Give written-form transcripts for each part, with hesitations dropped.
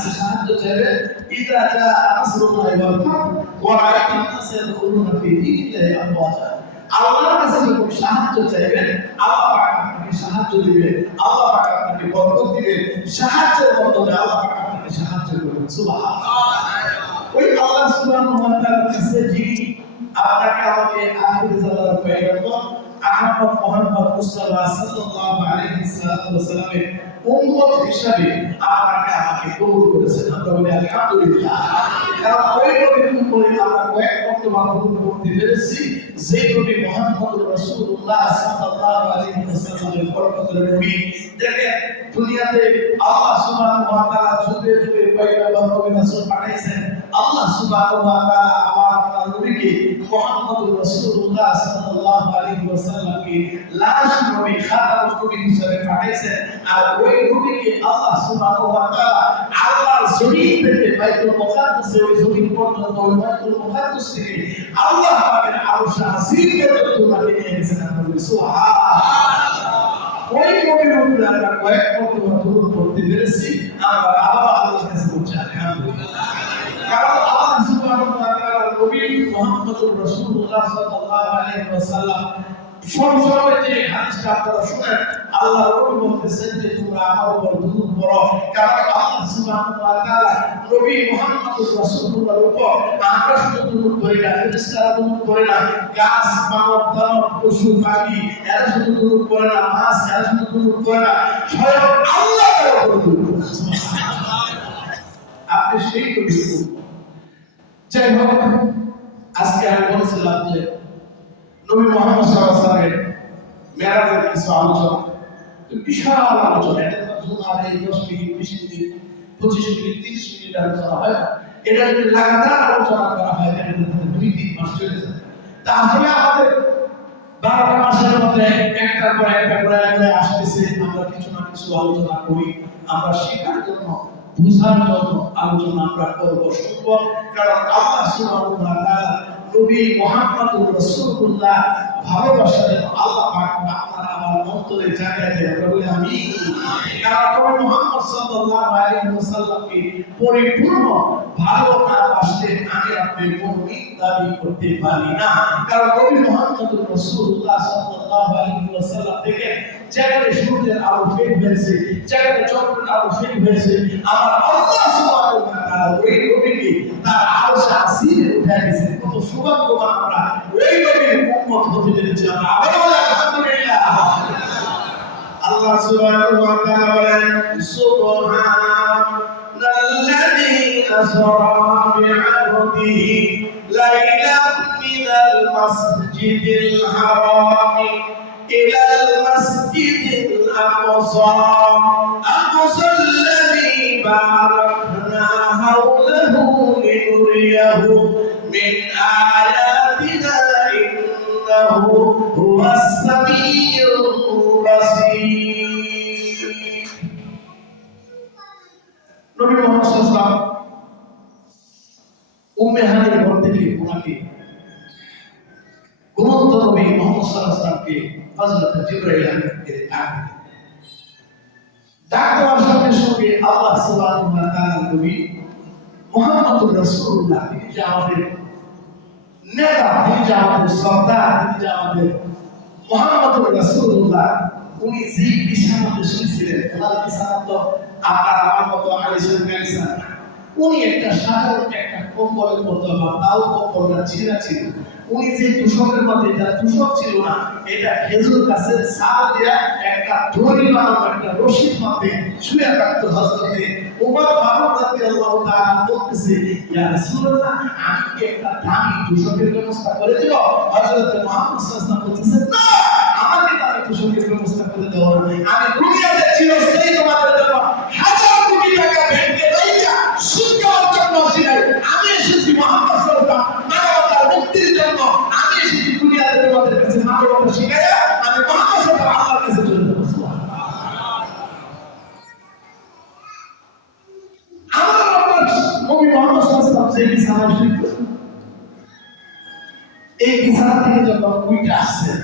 কাছে সাহায্য চাইবেন ইদা জা নাসরুল্লাহি ওয়াল ফাতহ ওয়া রাআইতান নাসা ইয়াদখুলুনা ফি দীনিল্লাহি আফওয়াজা। আল্লাহর কাছে যখন সাহায্য চাইবেন আল্লাহ পাক আপনাকে সাহায্য দিবেন, আল্লাহ পাক আপনাকে বরকত দিবেন, সাহায্যের মাধ্যমে আল্লাহ পাক আপনাকে সাহায্য করবেন। সুবহানাল্লাহ। ওই আল্লাহ সুবহানাহু ওয়া তাআলার কাছে যিনি আপনাকে আমাকে আখির জামানার পয়গম্বর আহমদ মুহাম্মদ মুস্তাফা সাল্লাল্লাহু আলাইহি ওয়াসাল্লামের উম্মত হিসাবে আপনাকে আমাকে কবুল করেছেন। আমরা বলি আলহামদুলিল্লাহ। কারণ ওই নবীর উপরে আমরা কয়েক বক্তব্য করতে পেরেছি যে নবী মুহাম্মদ রাসূলুল্লাহ সাল্লাল্লাহু আলাইহি ওয়াসাল্লামের বরকতের নবী। দেখেন দুনিয়াতে আল্লাহ সুবহানাহু ওয়া তাআলা যুগে যুগে পয়গম্বর নবী রাসূল পাঠাইছেন। আল্লাহ সুবহানাহু ওয়া তাআলা আমার নবীকে মুহাম্মদ রাসূলুল্লাহ সাল্লাল্লাহু আলাইহি ওয়াসাল্লামকে লাস্ট নবী খাতামুন নবী হিসেবে পাঠাইছেন। আর ওই নবীকে আল্লাহ সুবহানাহু ওয়া তাআলা আল্লাহর জমিন থেকে বাইতুল মুকাদ্দাসে ওই জমিন পর্যন্ত ওই বাইতুল মুকাদ্দাস থেকে আল্লাহ পাকের আরশে আজিম পর্যন্ত তাকে নিয়ে গেছেন। সুবহানাল্লাহ। ওই নবীর উপরে আমরা কয়েক বক্তব্য করতে পেরেছি। আমরা আবার আল্লাহর কাছে বলছি আলহামদুলিল্লাহ। কারণ আল্লাহ সুবহানাহু ওয়া তাআলা নবী মুহাম্মদুর রাসূলুল্লাহ সাল্লাল্লাহু আলাইহি ওয়াসাল্লাম সবসময় যে হাদিসটা আপনারা শুনেন আল্লাহ নবী বলতেছেন যে তোমরা আমার উপর দুরূদ পড়ো। কারণ আল্লাহ সুবহানাহু ওয়া তাআলা নবী মুহাম্মদুর রাসূলুল্লাহর উপর আমরা শুধু দুরূদ পড়ি না, ফেরেশতারা দুরূদ পড়ে না, গাছ মানব দানব পশু পাখি এরা শুধু দুরূদ পড়ে না, মাছ এরা শুধু দুরূদ পড়ে না, স্বয়ং আল্লাহ তাআলা দুরূদ পড়ে। আপনি সেই দুরূদ যাই হোক, আজকে আমি বলেছিলাম যে নবী মুহাম্মদ সাল্লাল্লাহু আলাইহি ওয়াসাল্লামের মেরাজের কিছু আলোচনা, বিশাল আলোচনা। এটা তো জুমার এই 10 মিনিট 20 মিনিট 25 মিনিট 30 মিনিট আলোচনা হয় না। এটা যদি লাগাতার আলোচনা করা হয় তাহলে 2-3 মাস চলে যায়। তা আসলে আমাদের 12টা মাসের মধ্যে একটার পর একটা করে আসতেছে, আমরা কিছু না কিছু আলোচনা করি। আমরা শেখার জন্য বুঝার জন্য আলোচনা আমরা করব শুনব। কারণ আল্লাহ সুবহানাহু ওয়া তাআলা নবী মুহাম্মদুর রাসূলুল্লাহ ভালোবাসা যেন আল্লাহ পাক আপনার আমার অন্তরে জায়গা দেয়। আমরা বলি আমিন। কারণ নবী মুহাম্মদ সাল্লাল্লাহু আলাইহি ওয়াসাল্লামকে পরিপূর্ণ ভালো না বাসলে আমি আপনি মুমিন দাবি করতে পারি না। কারণ নবী মুহাম্মদুর রাসূলুল্লাহ সাল্লাল্লাহু আলাইহি ওয়াসাল্লাম থেকে যেখানে সূর্যের আলো ফেল হয়েছে, যেখানে চন্দ্রের আলো ফেল হয়েছে, আমার আল্লাহ সুবহানাহু ওয়া তাআলা ওই নবীকে তার আরশে আসীনে উঠায় দিয়েছেন। কত সৌভাগ্যবান আমরা ওই নবীর উম্মত হতে পেরেছি। আমরা আবার বলি আলহামদুলিল্লাহ। আল্লাহ সুবহানাহু ওয়া তাআলা বলেন সুবহানাল্লাযী আসরা বি'আবদিহি লাইলাম মিনাল মাসজিদিল হারাম ইলাল মাসজিদিল আকসা الذي باركنا حوله لنريه من آياتنا إنه هو السميع البصير. নবী মুহাম্মদ সাল্লাল্লাহু আলাইহি ওয়াসাল্লাম উম্মে হানির ঘর থেকে ওনাকে ঘুমন্ত নবী মুহাম্মদ সাল্লাল্লাহু আলাইহি ওয়াসাল্লামকে হযরত জিবরাইল আলাইহিসসালামকে ডাক দেওয়ার সঙ্গে সঙ্গে আল্লাহ সুবহানাহু ওয়া তাআলা নবী মুহাম্মদুর রাসূলুল্লাহ, তিনি যে আমাদের নেতা, তিনি যে আমাদের সর্দার, তিনি যে আমাদের মুহাম্মদুর রাসূলুল্লাহ, উনি যে বিছানাতে শুয়েছিলেন ওনার বিছানা তো আপনার আমার মতো আলিশান গালিশান না। উনি একটা সাধারণ একটা কম্বলের মতো বা তাও কম্বলটা ছিঁড়া ছিল। উনি যে তুষকের মধ্যে এটা তুষক ছিল না, এটা খেজুর গাছের ছাল দেয়া একটা দড়ি বানানো একটা রশির মধ্যে শুয়ে থাকতো। হযরতে ওমর ফারুক রাদিয়াল্লাহু তাআলা বলতেছে, ইয়া রাসূলুল্লাহ, আমি কি একটা দামি তুষকের ব্যবস্থা করে দেব? হযরতে মুহাম্মদ সাল্লাল্লাহু আলাইহি ওয়াসাল্লাম বলতেছেন, না, আমাকে দামি তুষকের ব্যবস্থা করে দেব না। আমি দুনিয়াতে চিরস্থায়ী তোমাদের জন্য হাজার কোটি টাকা ব্যাংকে রাইখা সুদ খাওয়ার জন্য আসি নাই। আমি এসেছি মুহাম্মদ সাল্লাল্লাহু আলাইহি ওয়াসাল্লাম মানবতার মুক্তির জন্য। আমি এসেছি দুনিয়াতে তোমাদের কাছে মানবতা শিখাইয়া আমি মুহাম্মদ সাল্লাল্লাহু আলাইহি ওয়াসাল্লাম আল্লাহর কাছে চলে যাব। আমার আপনার নবী মুহাম্মদ সাল্লাল্লাহু আলাইহি ওয়াসাল্লাম যে বিছানায় শুইত, এই বিছানা থেকে যখন উঠে আসছেন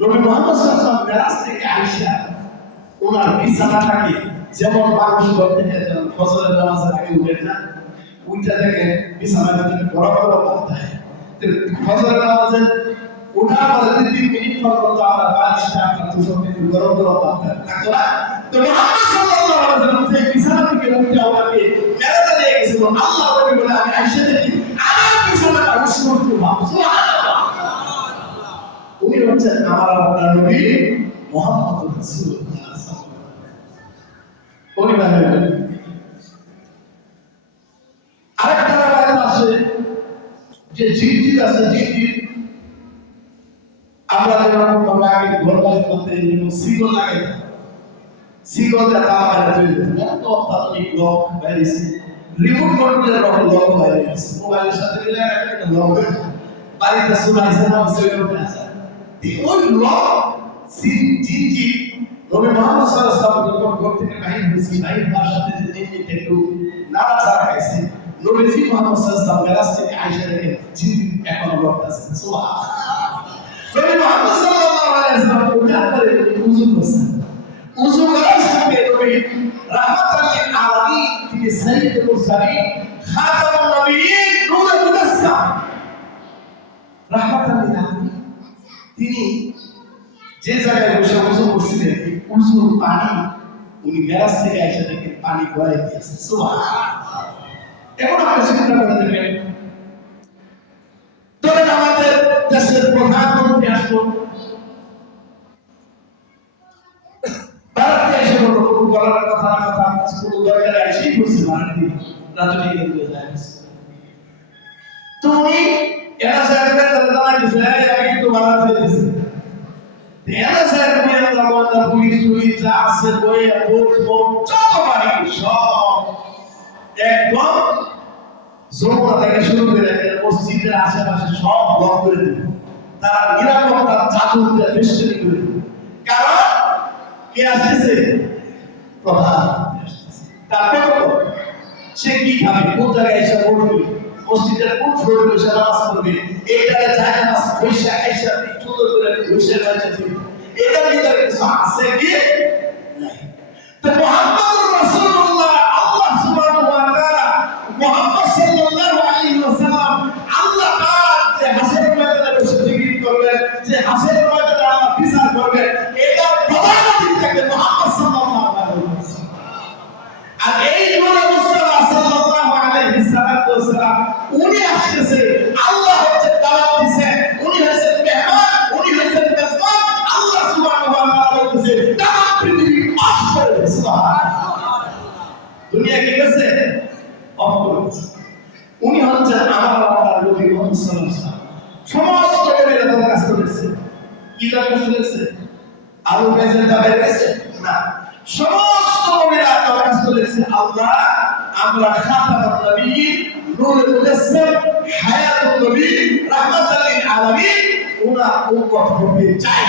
নবী মুহাম্মদ সাল্লাল্লাহু আলাইহি ওয়াসাল্লাম মেরাজ থেকে আয়েশা ওনার বিছানাটাকে যেমন মানুষ ঘর থেকে ফজরের নামাজের আগে উঠে না, উইটা থেকে বিছানার ভিতরে গরম গরম ভাত দেয়। ফজরের নামাজে ওঠার পরে 2-3 মিনিট পর পর্যন্ত আমরা বালিশটা আপনার দুশো মিনিট গরম গরম ভাত থাকতো না। তো মুহাম্মদ সাল্লাল্লাহু আলাইহি ওয়াসাল্লাম সেই বিছানা থেকে উঠে ওনাকে মেরাজে নিয়ে গেছিল। আল্লাহ নবী বলে আমি আয়েশা দেখি আমার বিছানাটা উষ্ণ ভাব। সুবহানাল্লাহ। উনি হচ্ছেন আমার আপনার নবী মুহাম্মদ রাসূলুল্লাহ সাল্লাল্লাহু আলাইহি ওয়াসাল্লাম। আরেকটা রাওয়ায়াত আছে যে জিনজির আছে, জিনজির আমরা যেরকম আগে ঘর বাড়ি করতে সিগল লাগাইতাম, সিগল দিয়ে তালা মারা চলে যেত না, তো অত্যাধুনিক লক বাইরেছে, রিমোট কন্ট্রোলের লক বাইরে গেছে, মোবাইলের সাথে মিলে একটা লক হয়েছে, বাড়িতে শোনাইছে না সেরকম আছে। ওই লক জিনজি নবী মুহাম্মদ সাল্লাল্লাহু আলাইহি ওয়াসাল্লাম যখন ঘর থেকে বাহির হয়েছে, বাহির হওয়ার সাথে যে জিনজিটা একটু নাড়াচাড়া খাইছে, নবীজি মুহাম্মদ সাল্লাল্লাহু আলাইহি ওয়াসাল্লাম মেরাজ থেকে আয়েশা দেখে জিনজি এখনো লকটাছে। সুবহানাল্লাহ। নবী মুহাম্মদ সাল্লাল্লাহু আলাইহি ওয়াসাল্লাম উঠার পরে উযু করছেন, উযু করার সঙ্গে নবী রাহমাতাল লিল আলামিন থেকে সাইয়্যিদুল মুরসালিন খাতামুন নবিয়্যিন নূরে মুজাসসাম রাহমাতাল লিল আলামিন তিনি যে জায়গায় বসে উযু করছিলেন, উযুর পানি উনি মেরাজ থেকে এসে দেখে পানি গড়াই দিয়েছেন। সুবহানাল্লাহ। এখন আপনি চিন্তা করে দেখেন, ধরেন আমাদের দেশের প্রধানমন্ত্রী আসলো, ভারতে এসে বলল কোনো বলার কথা না কথা কোনো দরকারে এসেই বলছে ভারতীয় রাজনীতি কেন্দ্রে যায়। তো উনি এরা সাহেবের জানা দিয়েছে আমি কিন্তু ভারতে দিয়েছি, এরা সাহেব পুলিশ টুলিশ যা আছে বইয়ে ফোর্স যত পারি সব একদম যমুনা থেকে শুরু করে মসজিদের আশেপাশে সব ব্লক করে দিল, তারা নিরাপত্তার চাদর দিয়ে বেষ্টনী করে দিল। কারণ কে আসতেছে? প্রধান। তারপর সে কি খাবে, কোন জায়গায় এসে পড়বে, মসজিদের কোন ফ্লোরে বসে নামাজ পড়বে, এইটাকে যায় নামাজ পয়সা এসে সুন্দর করে বসে রয়েছে, এটার ভিতরে কিছু আছে কি নাই। তো মুহাম্মদুর রাসূলুল্লাহ আল্লাহ সুবহানাহু ওয়া তাআলা মুহাম্মদ সাল্লাল্লাহু আলাইহি ওয়াসাল্লাম আল্লাহ পাক যে হাসরের ময়দানে বসে জিকির করবেন, যে হাসরের ময়দানে আল্লাহ বিচার করবেন, এটা প্রধান অতিথি থাকে মুহাম্মদ সাল্লাল্লাহু আলাইহি ওয়াসাল্লাম। আর এই নূরে মুস্তাফা সাল্লাল্লাহু আলাইহি ওয়াসাল্লাম উনি আসতেছে, আল্লাহ হচ্ছে দাওয়াত দিয়েছে, উনি হচ্ছেন মেহমান, উনি হচ্ছেন মেজবান। আল্লাহ সুবহানাহু ওয়া তাআলা বলতেছে তাম পৃথিবী অফ করে দিয়েছে। সুবহানাল্লাহ। দুনিয়া কি করছে? অফ করে দিয়েছে। উনি হচ্ছেন আমার আল্লাহর নবী মুহাম্মদ সাল্লাল্লাহু আলাইহি ওয়াসাল্লাম। সমস্ত নবীরা তার কাজ করেছে, কি তার কাজ করেছে? আবু বেজের দাবের কাছে না, সমস্ত নবীরা তার কাজ করেছে। আল্লাহ আমরা খাতামুন নবিয়্যিন নূরে মুজাসসাম হায়াতুন নবী রাহমাতাল লিল আলামিন ওনার উম্মত হতে চাই।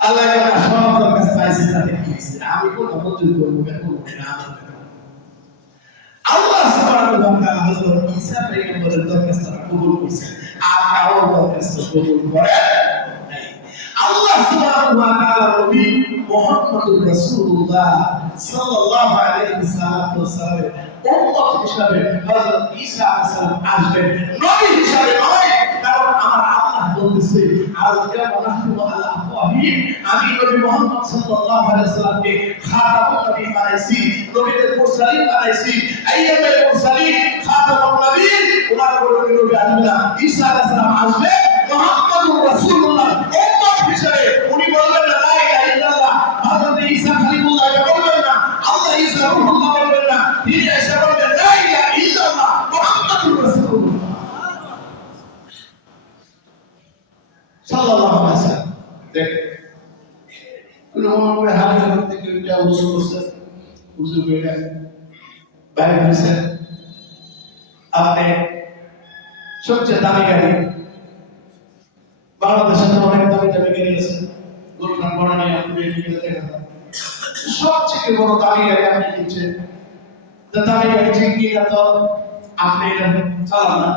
আল্লাহ যখন সব তার কাছে পাইছে তাতে কি হয়েছে? আমি কোন মঞ্জুর করবো কেন? আল্লাহ সুবহানাহু ওয়া তাআলা হযরত ঈসা পয়গম্বরের দরখাস্ত কবুল করেছেন, আর কারো দরখাস্ত কবুল করে নাই। আল্লাহ সুবহানাহু ওয়া তাআলা নবী মুহাম্মদুর রাসূলুল্লাহ সাল্লাল্লাহু আলাইহি ওয়াসাল্লামের উম্মত হিসাবে হযরত ঈসা আলাইহিস সালাম আসবেন, নবী হিসাবে নয়। কারণ আমার আল্লাহ বলতেছে আল-ইয়াউমা নাহকুমু আলা আফওয়াহিহিম, আমি নবী মুহাম্মদ সাল্লাল্লাহু আলাইহি ওয়াসাল্লামকে খাতামুন নবী বানাইছি, নবীদের মুরসালিন বানাইছি, আইয়ামুল মুরসালিন খাতামুন নবীন। ওনার পরে নবী আল্লাহ ঈসা আলাইহিস সালাম আসবে মুহাম্মদুর রাসূলুল্লাহ উম্মত হিসাবে। উনি বলবেন না লা ইলাহা ইল্লাল্লাহ, হযরত ঈসা খলিলুল্লাহ বলবেন না, আল্লাহ ঈসা রূহুল্লাহ বলবেন না, তিনি এসে বলবেন লা ইলাহা ইল্লাল্লাহ মুহাম্মদুর রাসূলুল্লাহ সাল্লাল্লাহু আলাইহি ওয়াসাল্লাম। দেখেন কোন মনে হাজার থেকে একটা উযু করছে, উযু করে বাইরে হয়েছে, আপনি সবচেয়ে দামি গাড়ি, বাংলাদেশে তো অনেক দামি দামি গাড়ি আছে, গোলখান বনানি আপনি এদিকে দেখেন, সবচেয়ে বড় দামি গাড়ি আপনি কিনছেন, তো দামি গাড়ি কিনা তো আপনি চালান না,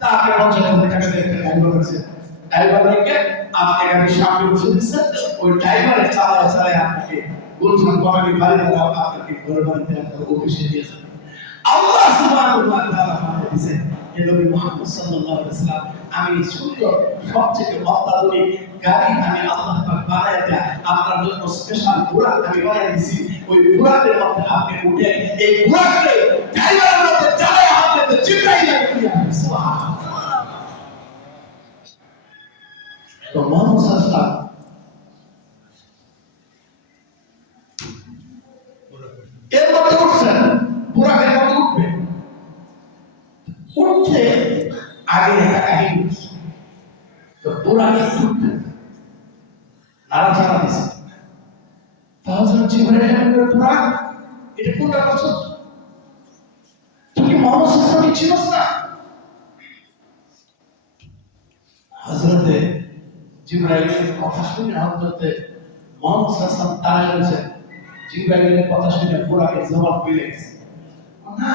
তা আপনি 50,000 টাকা দিয়ে একটা গাড়ি কিনছেন, ড্রাইভার রেখে আপনি গাড়ির সামনে বসে দিচ্ছেন, ওই ড্রাইভারের চালায় চালায় আপনাকে গুলশান বাঙালি বাড়ি দ্বারা আপনাকে ঘরে বাড়িতে আপনার অফিসে দিয়ে যাবে। আল্লাহ সুবহানাহু ওয়া তাআলা আমাকে দিয়েছেন হে নবী মুহাম্মদ সাল্লাল্লাহু আলাইহি ওয়াসাল্লাম, আমি সুন্দর সবচেয়ে অত্যাধুনিক গাড়ি আমি আল্লাহ পাক বানায় দেয়া আপনার জন্য স্পেশাল বুরাক আমি বানায় দিয়েছি। ওই বুরাকের মধ্যে আপনি উঠে এই বুরাকে ড্রাইভারের মধ্যে চালায় আপনি জিব্রাইল দিয়ে সুবহানাল্লাহ। তো মুহাম্মদ সাল্লাল্লাহু এর মধ্যে উঠছেন, বুরাকের মধ্যে উঠবে, উঠে আগে একটা কাহিনী তো বুরাকে উঠবে নাড়াচাড়া দিছে, তাহলে জিবরাইল বুরাক এটা কোনটা করছো তুমি মুহাম্মদ সাল্লাল্লাহু আলাইহি চিনোস না? হযরতে জিবরাইলের কথা শুনে হযরতে মুহাম্মদ সাল্লাল্লাহু আলাইহি তারা বলেছে, জিবরাইলের কথা শুনে বুরাকের জবাব পেয়ে গেছে, না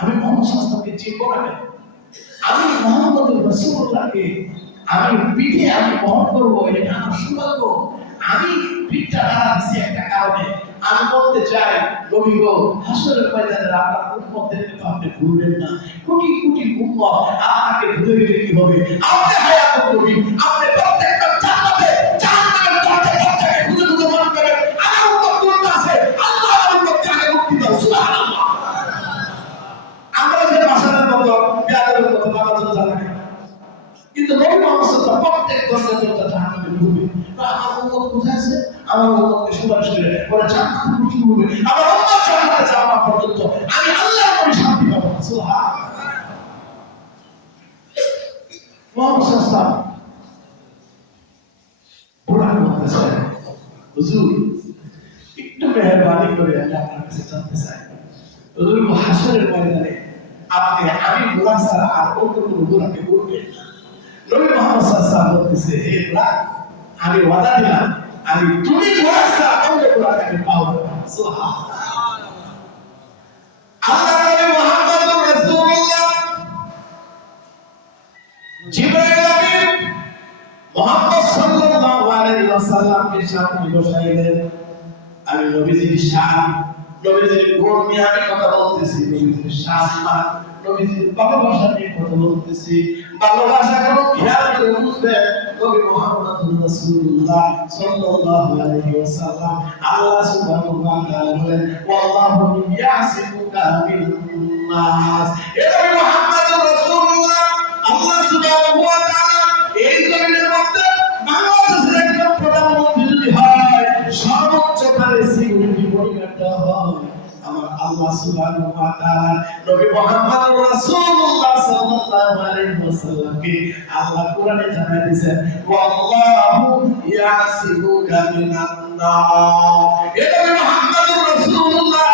আমি মুহাম্মদ সাল্লাল্লাহু আলাইহি চিনব না, আমি মুহাম্মদুর রাসূলুল্লাহকে আমি পিঠে আমি বহন করবো, এটা আমার সৌভাগ্য। আমি পিঠটা নাড়া দিছি একটা কারণে, আমি বলতে চাই নবী গো হাসরের ময়দানে আপনার উম্মতদেরকে তো আপনি ভুলবেন না, কোটি কোটি উম্মত আপনাকে ভুলে গেলে কি হবে? আপনি হায়াতুল নবী, আপনি প্রত্যেকটা জান্নাতে জাহান্নামের দরজা থেকে খুঁজে খুঁজে মনে করেন আমার উম্মত কোনটা আছে, আল্লাহ আমার উম্মতকে আগে মুক্তি দাও সুবহানাল্লাহ। আমরা যে ভাষার মতো বিয়াদের মতো নামাজ জানা না, কিন্তু নবী মুহাম্মদ সাল্লাল্লাহু আলাইহি প্রত্যেক দরজা জাহান্নামে ঢুকবে, তো আমার উম্মত কোথায় আছে? আমার উম্মতকে সুপারিশ করে ওরা জান্নাতে ঢুকতে হবে, আমার উম্মত জান্নাতে যাওয়া পর্যন্ত আমি আল্লাহর নবী শান্তি পাবো সুবহানাল্লাহ। মুহাম্মদ সাল্লাল্লাহু আলাইহি বুরাক বলতেছে, হুজুর একটু মেহেরবানি করে আমি আপনার কাছে জানতে চাই, হুজুর হাসরের ময়দানে আপনি আমি বুরাক ছাড়া আর অন্য কোনো বুরাকে বলবেন না। নবী মুহাম্মদ সাল্লাল্লাহু আলাইহি বলতেছে, হে বুরাক আমি ওয়াদা দিলাম আমি তুমি বুরাক ছাড়া অন্য বুরাকে আমি পাবো না সুবহানাল্লাহ। আল্লাহ নবী মুহাম্মদুর রাসূলুল্লাহ জিবরাইল আমিন মুহাম্মদ সাল্লাল্লাহু আলাইহি ওয়াসাল্লামকে সামনে বসাইলেন। আমি নবীজির শান নবীজির গুণ নিয়ে আমি কথা বলতেছি, নবীজির শান নবীজির ভালোবাসা নিয়ে কথা বলতেছি। ভালোবাসা কোনো খেয়াল করে বুঝবেন নবী মুহাম্মদুর রাসূলুল্লাহ সাল্লাল্লাহু আলাইহি ওয়াসাল্লাম আল্লাহ সুবহানাহু ওয়া তাআলা বলেন ওয়াল্লাহু ইয়াসিমুকা মিনান নাস। এ নবী মুহাম্মদুর রাসূলুল্লাহ আল্লাহ সুবহানাহু ওয়া তাআলা এই জমিনের মধ্যে বাংলাদেশের একজন প্রধানমন্ত্রী যদি হয়, সর্বোচ্চ তারে সিকিউরিটি বডিগার্ড হয় আমার আল্লাহ সুবহানাহু ওয়া তাআলা নবী মুহাম্মদুর রাসূলুল্লাহ সাল্লাল্লাহু আলাইহি ওয়াসাল্লামকে আল্লাহ কোরআনে জানাই দিয়েছেন ওয়াল্লাহু ইয়াসিমুকা মিনান নাস। এ নবী মুহাম্মদুর রাসূলুল্লাহ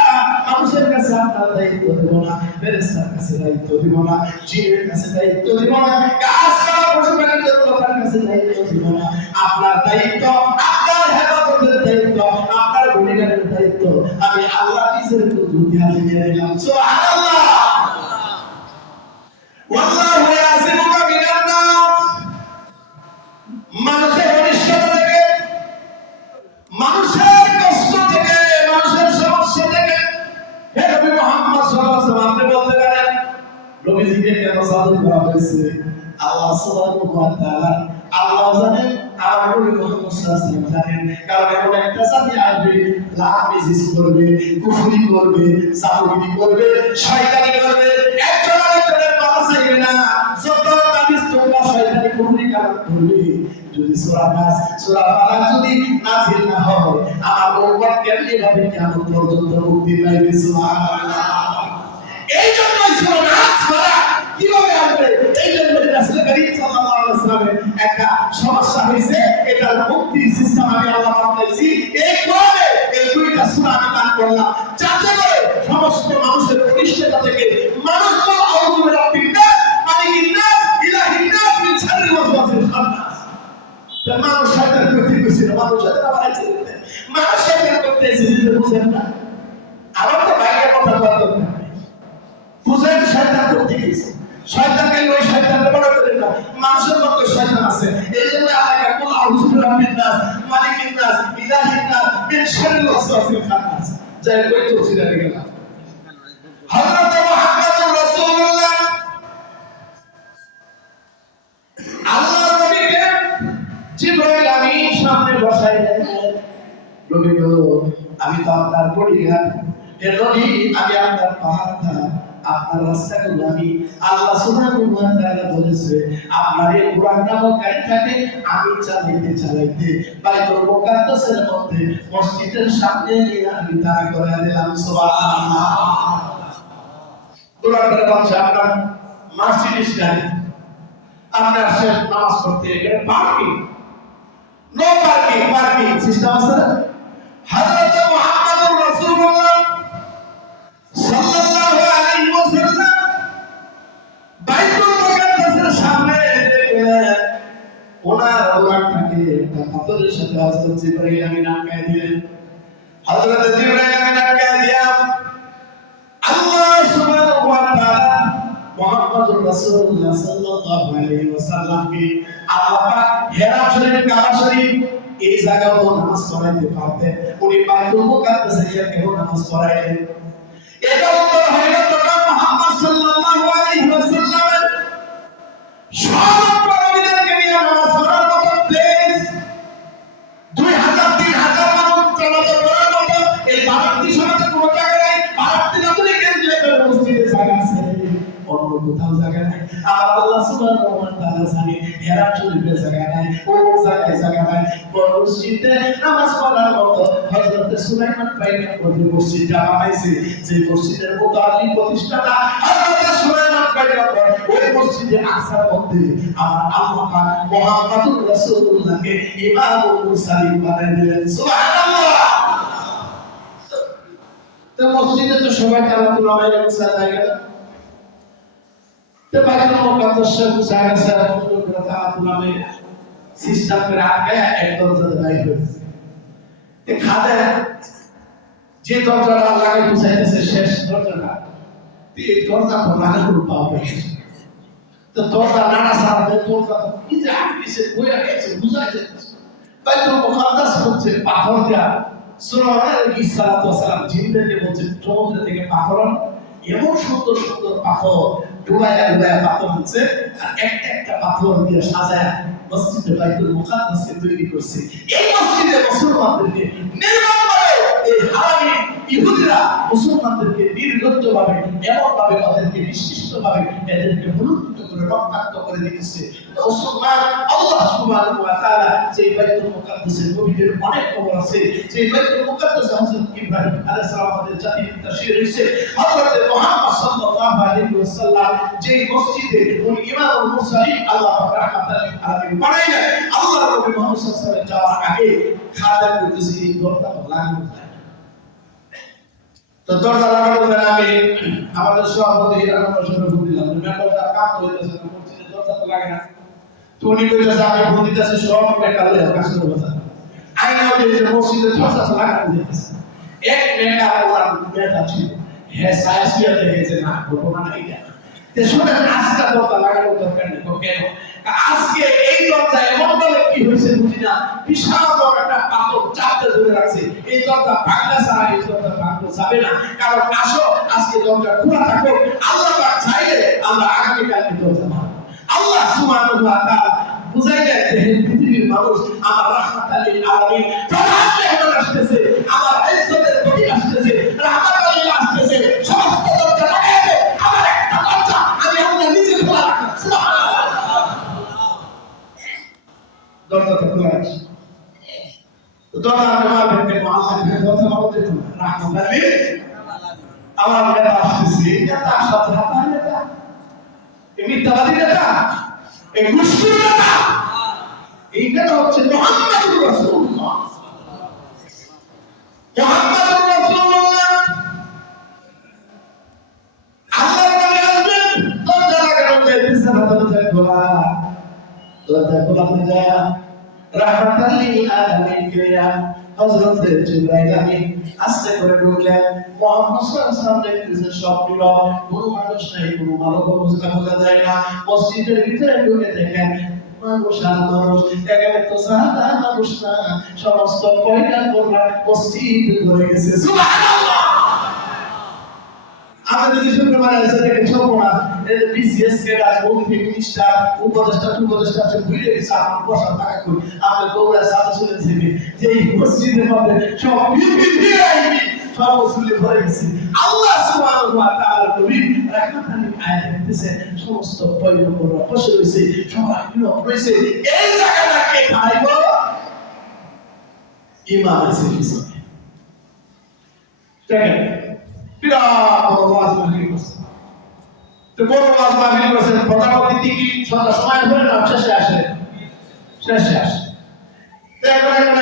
মানুষের কাছে আপনার দায়িত্ব দেব না, ফেরেশতার কাছে দায়িত্ব দেব না, জিনের কাছে দায়িত্ব দেব না, গাছপালা পশু প্রাণীদের কাছে দায়িত্ব দেব না। আপনার দায়িত্ব, আপনার হেফাজতের দায়িত্ব, আপনার বডিগার্ডের দায়িত্ব আমি আল্লাহ নিজের কুদরতি হাতে নিয়ে নিলাম সুবহানাল্লাহ। ওয়াল্লাহু ইয়াসিমুকা মিনান নাস। মানুষের অনিষ্টতা থেকে, মানুষের কষ্ট থেকে, মানুষের সমস্যা থেকে হে নবী মুহাম্মদ সাল্লাল্লাহু আলাইহি ওয়াসাল্লাম আপনি বলতে পারেন নবীজিকে কেন সাদত করা হয়েছে? আল্লাহ সুবহানাহু ওয়া তাআলা আল্লাহ জানেন, আমার নবী মুহাম্মদ সাল্লাল্লাহু আলাইহি ওয়াসাল্লাম জানেন। কারণ এমন একটা জাতি আসবে লাফিজিস করবে, কুফরি করবে, জাদুগিরি করবে, শয়তানি করবে, একজন আরেকজনের পালা চাইবে না, যত তাবিজ তোমরা শয়তানি কুফরি কালাম করবে। যদি সূরা নাস সূরা ফালাক যদি নাযিল না হয় আমার উম্মত কেমনে ভাবে কিয়ামত পর্যন্ত মুক্তি পাইবে সুবহানাল্লাহ। এই জন্য সূরা নাস ফালাক কিভাবে আসবে? এই জন্য রাসূল করিম সাল্লাল্লাহু আলাইহি ওয়াসাল্লামের একটা সমস্যা হয়েছে, এটার মুক্তির সিস্টেম আমি আল্লাহ বানাইছি। এই কোরআনে এই দুইটা সূরা আমি দান করলাম যাতে করে সমস্ত মানুষের অনিষ্টতা থেকে মানুষ তো আউযু বিরাব্বিন নাস মালিকিন নাস ইলাহিন নাস মিন শাররি ওয়াসওয়াসিল খান্নাস। মানুষ শয়তান করতে গেছিল, মানুষ শয়তান বানাইছে, মানুষ শয়তান করতে এসেছে, বুঝেন না? আমার তো বাইরে কথা বলার দরকার নেই, বুঝেন শয়তান করতে গেছে, শয়তানকে ওই শয়তানকে মনে করেন না, মানুষের মধ্যে শয়তান আছে, শারীর ওয়াসওয়াসিল খান্নাস যাই কই তফসিরে গেলাম হযরত মুহাম্মদুর রাসূলুল্লাহ আল্লাহর নবীকে জিবরাইল আমিন সামনে বসাই দেন নবী গো আমি তো আপনার বডিগার্ড হে নবী আমি আপনার পাহাড়া আপনার রাস্তাগুলো আমি আল্লাহ সুবহানাহু ওয়া তাআলা বলেছে আপনার এই কুরআন নামক গাড়িটাকে আমি চালাইতে বাইতুল মুকাদ্দাসের মধ্যে মসজিদের সামনে নিয়ে আমি দাঁড় করায় দিলাম সুবহানাল্লাহ কুরআনের ভাষা আপনার মার্সিডিজ গাড়ি আপনি আসেন নামাজ পড়তে এখানে পার্কিং নো পার্কিং সিস্টেম আছে হযরত মুহাম্মদুর রাসূলুল্লাহ সাল্লাল্লাহু আলাইহি ওয়াসাল্লাম বাইতুল মুকাদ্দাসের সামনে গেলেন ওনার ওলাটাকে একটা পাথরের সাথে হযরত জিবরাইল আমিন আটকায় দিলেন হযরত জিবরাইল আমিন আটকায় দিয়া আল্লাহ সুবহানাহু ওয়া তাআলা মুহাম্মদুর রাসূলুল্লাহ সাল্লাল্লাহু আলাইহি ওয়াসাল্লামকে আল্লাহ পাক হেরা শরীফ কাবা শরীফ এই জায়গায় নামাজ পড়াইতে পারতেন উনি বাইতুল মুকাদ্দাসে গিয়ে কেন নামাজ পড়াইলেন এটা উত্তর হইল তখন মুহাম্মদ সাল্লাল্লাহু আলাইহি ওয়াসাল্লামের সমগ্র নবীদেরকে নিয়ে নামাজ পড়ার মতো প্লেস 2000-3000 মানুষ চলাচল করার মতো এই ভারতী সমাজে কোনো জায়গা নাই ভারতী নগরী কেন্দ্রে করে মসজিদে জায়গা আছে অন্য কোথাও জায়গা নাই আর আল্লাহ সুবহানাহু ওয়া তাআলা জানে হেরা শরীফের জায়গা নাই ও জায়গা নাই মসজিদে নামাজ পড়ার মতো হযরত সুলাইমান পাইকা যে মসজিদটা বানাইছে যে মসজিদের মুতাআল্লি প্রতিষ্ঠাতা হযরত সুলাইমান পাইকা ওই মসজিদে আকসার মধ্যে আমার আল্লাহ পাক মুহাম্মদুর রাসূলুল্লাহকে ইমামুল মুরসালিন বানাই দিলেন সুবহানাল্লাহ তো মসজিদে তো সবাই কালাতুল আমাইয়া মুসাল্লা গেল তো বাইতুল মুকাদ্দাসের জায়গা ছাড়া কোনো কালাতুল আমাইয়া সিস্টেম করে আটকে এক দরজাতে বাইরে হয়েছে খাদে যে দরজাটা লাগে বুঝাইতেছে শেষ দরজাটা এই দরজা তো লাগানোর পাওয়া গেছে তো দরজা নানা সারাতে দরজা কি যে আটকেছে বইয়া গেছে বুঝাইতেছে বাইতুল মুকাদ্দাস হচ্ছে পাথর দেয়া সুলাইমান আলাইহিস সালাতু ওয়াস সালাম জিনদেরকে বলছে সমুদ্র থেকে পাথর এমন সুন্দর সুন্দর পাথর ডুবায়া পাথর হচ্ছে আর একটা পাথর দিয়ে সাজায় মসজিদে বাইতুল মুকাদ্দাসকে তৈরি করছে এই মসজিদে মুসলমানদেরকে নির্মমভাবে এই হারামি ইহুদিরা মুসলমানদেরকে নির্লজ্জভাবে এমনভাবে ওদেরকে নিষ্কৃষ্টভাবে এদেরকে ভুলুণ্ঠিত করে রক্তাক্ত করে দিতেছে মুসলমান আল্লাহ সুবহানাহু ওয়া তাআলা যে বাইতুল মুকাদ্দাসের নবীদের অনেক খবর আছে যে বাইতুল মুকাদ্দাস হযরত ইব্রাহিম আলাইহিস সালাম আমাদের জাতির পিতা শির হইছে হযরত মুহাম্মদ সাল্লাল্লাহু আলাইহি ওয়াসাল্লাম যে মসজিদে উনি ইমামুল মুরসালিন আল্লাহ রাহমাতাল আলামিন বানাইলেন আল্লাহ নবী মুহাম্মদ সাল্লাল্লাহু আলাইহি ওয়াসাল্লাম যাওয়ার আগে খাদা করতেছে এই দরজা লাগানো যায় তো দরজা লাগানো যায় আমি আমাদের সভাপতি হিরানন্দ সরকার দিলাম মেম্বারটা কাজ হইতেছে না মসজিদে দরজা তো লাগে না তো উনি কইতেছে আমি ফোন দিতেছি সব কালে কাজ করব স্যার আইনা ওই যে মসজিদে দরজা লাগানো যাইতেছে এক মেয়েটা ওর মেয়েটা ছিল হ্যাঁ সায়াসিয়া দেখেছে না ঘটনা নাই এটা তে শুনেন আজকে দরজা লাগানো দরকার নেই কেন আজকে এই দরজা এমন ভাবে কি হয়েছে বুঝি না বিশাল বড় একটা পাথর চাপতে ধরে রাখছে এই দরজা ভাঙা ছাড়া এই দরজা ভাঙতে যাবে না কারণ আসো আজকে দরজা খোলা থাকো আল্লাহ পাক চাইলে আমরা আগামী কালকে দরজা মারব আল্লাহ সুবহানাহু ওয়া তাআলা বুঝাইলেন যে পৃথিবীর মানুষ আমার রাহমাতাল লিল আলামিন প্রধান মেহমান আসতেছে আমার ইজ্জতের প্রতীক আসতেছে রাহমাতাল লিল আসতেছে সমস্ত দরজা লাগাবে আমার একটা দরজা আমি আপনার নিজে খোলা রাখব সুবহানাল্লাহ দরজা খোলা রাখছি তো দরজা আমার ভেতরে আল্লাহ কথা বলতে রাহমাতাল লিল আমার নেতা আসতেছে নেতা আসার হাতে নেতা এই মিথ্যাবাদী নেতা এই মুশকিল নেতা এই নেতা হচ্ছে মুহাম্মদুর রাসূলুল্লাহ মুহাম্মদুর রাসূলুল্লাহ আল্লাহর নবী আসবেন দরজা লাগানো যাইতেছে না দরজা খোলা যায় রাহমাতাল লিল আলামিন কিয়া হযরত জিবরাইল আমিন আস্তে করে ঢুকলেন মুহাম্মদ সাল্লাল্লাহু আলাইহি ওয়াসাল্লাম দেখতেছে সব নীরব কোনো মানুষ নাই কোনো মানব বোঝা যায় না মসজিদের ভিতরে ঢুকে দেখেন মানুষ আর মানুষ, এখানে তো সাধারণ মানুষ না, সমস্ত পয়গা কোরআন মসজিদ করে গেছে। সুবহানাল্লাহ। আমাদের দেশের ব্যাপারে আছে দেখে ছোট না, এই যে বিসিএস কে রাজমন্ত্রী মিনিস্টার উপদেষ্টা আছে ভুলে গেছে আমার বসা টাকা কই আমরা দৌড়া সাথে শুনে থেকে যে এই মসজিদের মধ্যে সব ভিআইপি সব মুসলিম ভরে গেছে। আল্লাহ সুবহানাহু ওয়া তাআলা নবী রাহমাতাল আয়াত দিতেছে সমস্ত পয়গম্বর বসে রয়েছে, সবাই লোক রয়েছে, এই জায়গাটা কে খাইব? ইমাম আছে পিছনে, ঠিক আছে? বিরাট বড় ওয়াজ মাহফিল করছে, তো বড় ওয়াজ মাহফিল করছে, প্রধানমন্ত্রী কি সন্ধ্যা সময় ধরে না শেষে আসে তো এখন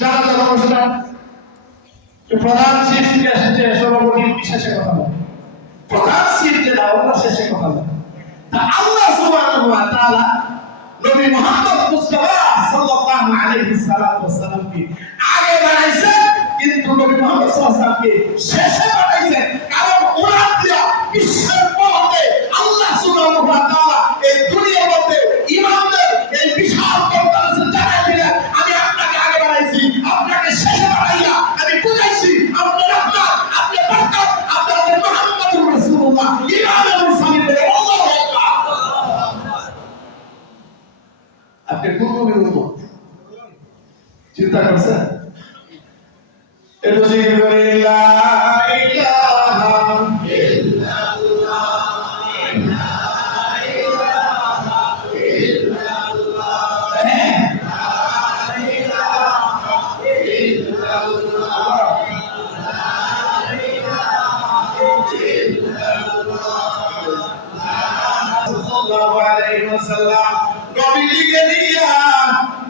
জানাজার অনুষ্ঠান, প্রধান চিফ থেকে এসেছে, সভাপতি শেষে কথা বলে, প্রধান চিফ যেটা ওরা শেষে কথা বলে। তা আল্লাহ সুবহানাহু ওয়া তাআলা নবী মুহাম্মদ মুস্তাফা সাল্লাল্লাহু আলাইহি ওয়াসাল্লাম কে আগে বানাইছেন, কিন্তু নবী মুহাম্মদ সাল্লাল্লাহু আলাইহি ওয়াসাল্লামকে শেষে বানাইছেন, কারণ ওনার দিয়া বিশ্বের মধ্যে আল্লাহ সুবহানাহু ওয়া তাআলা এই দুনিয়ার মধ্যে ইমামদের এই বিশাল কনফারেন্সে জানাই দিলেন, আমি আপনাকে আগে বানাইছি, আপনাকে শেষে বানাইয়া আমি বুঝাইছি আপনি রহমত, আপনি বরকত, আপনি মুহাম্মদুর রাসূলুল্লাহ ইমামুল মুরসালিন বলে আল্লাহু আকবার। আপনি কোন নবীর উম্মত চিন্তা করছেন? এটা জিকির লা ইলাহা ইল্লাল্লাহ লা ইলাহা ইল্লাল্লাহ লা ইলাহা ইল্লাল্লাহ লা ইলাহা ইল্লাল্লাহ সাল্লাল্লাহু আলাইহি ওয়াসাল্লাম নবী লিখে দিয়া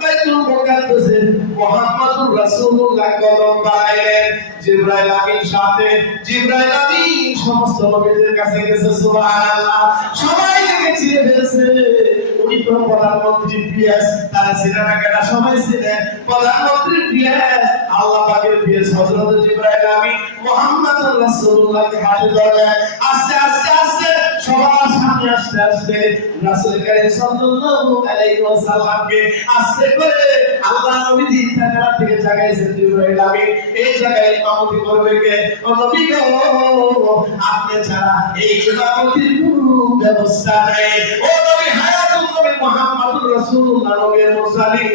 বাইতুল মুকাদ্দাসে মুহাম্মদুর রাসূলুল্লাহ কদম বানাইলেন। জিবরাইল আমিন সাথে, জিবরাইল আমিন সমস্ত নবীদের কাছে গেছে, সুবহানাল্লাহ, সবাই দেখে চিনে ফেলছে। উনি তো প্রধানমন্ত্রী পিএস, তারা ছিলেন না কেন? সবাই ছিলেন প্রধানমন্ত্রী পিএস, আল্লাহ পাকের পিএস হযরত জিবরাইল আমিন মুহাম্মদুর রাসূলুল্লাহকে হাতে ধরলেন। আস্তে আস্তে আস্তে সবার সামনে আস্তে আস্তে রাসূল কারীম সাল্লাল্লাহু আলাইহি ওয়াসাল্লামকে আস্তে করে আল্লাহ নবী দিন থেকে জাগাইছেন। জিবরাইল আমিন এই জায়গায় ইমামতি করবে কে? ও নবী গো, আপনি ছাড়া এই ইমামতির কোনো ব্যবস্থা নেই। ও নবী হায়াতুল নবী মুহাম্মদুর রাসূলুল্লাহ নবী মুরসালিন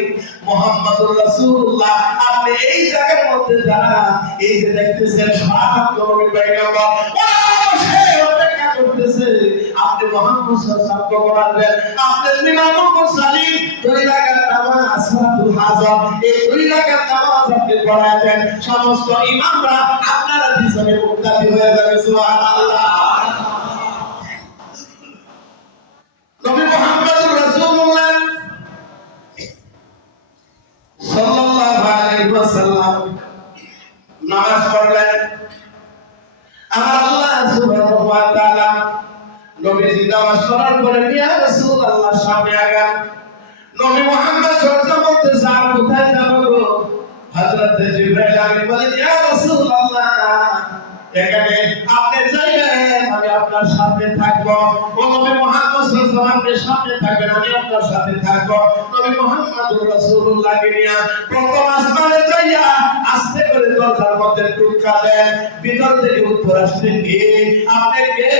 মুহাম্মদুর রাসূলুল্লাহ, আপনি এই জায়গার মধ্যে যারা এই যে দেখতেছেন সব নবী পয়গম্বর আপনি মুহাম্মদ সাল্লাল্লাহু আলাইহি ওয়াসাল্লাম আপনি ইমামুল মুরসালিন দুই রাকাত নামাজ সালাতুল হাজর, এই দুই রাকাত নামাজ আপনি পড়ায় দেন, সমস্ত ইমামরা আপনারা পিছনে মুক্তাদি হয়ে যাবে। সুবহানাল্লাহ। নবী মুহাম্মদুর রাসূলুল্লাহ সাল্লাল্লাহু আলাইহি ওয়াসাল্লাম নামাজ পড়লেন। আমার আল্লাহ সুবহানাহু ওয়া তাআলা নবীজি নামাজ পড়ার পরে ইয়া রাসূলুল্লাহ সামনে আগান। নবী মুহাম্মদ সাল্লাল্লাহু আলাইহি ওয়াসাল্লাম কোথায় যাব গো? হযরত জিবরাইল আমিন বলেন ইয়া রাসূলুল্লাহ, এখানে আপনি যাইবেন, আমি আপনার সাথে থাকব। ও নবী মুহাম্মদ সাল্লাল্লাহু আলাইহি ওয়াসাল্লাম সামনে থাকবেন, আমি আপনার সাথে থাকব। নবী মুহাম্মদুর রাসূলুল্লাহকে নিয়ে প্রথম আসমানে যাইয়া আস্তে করে দরজার মধ্যে টুকা দেন। ভিতর থেকে উত্তর আসছে কে? আপনি কে?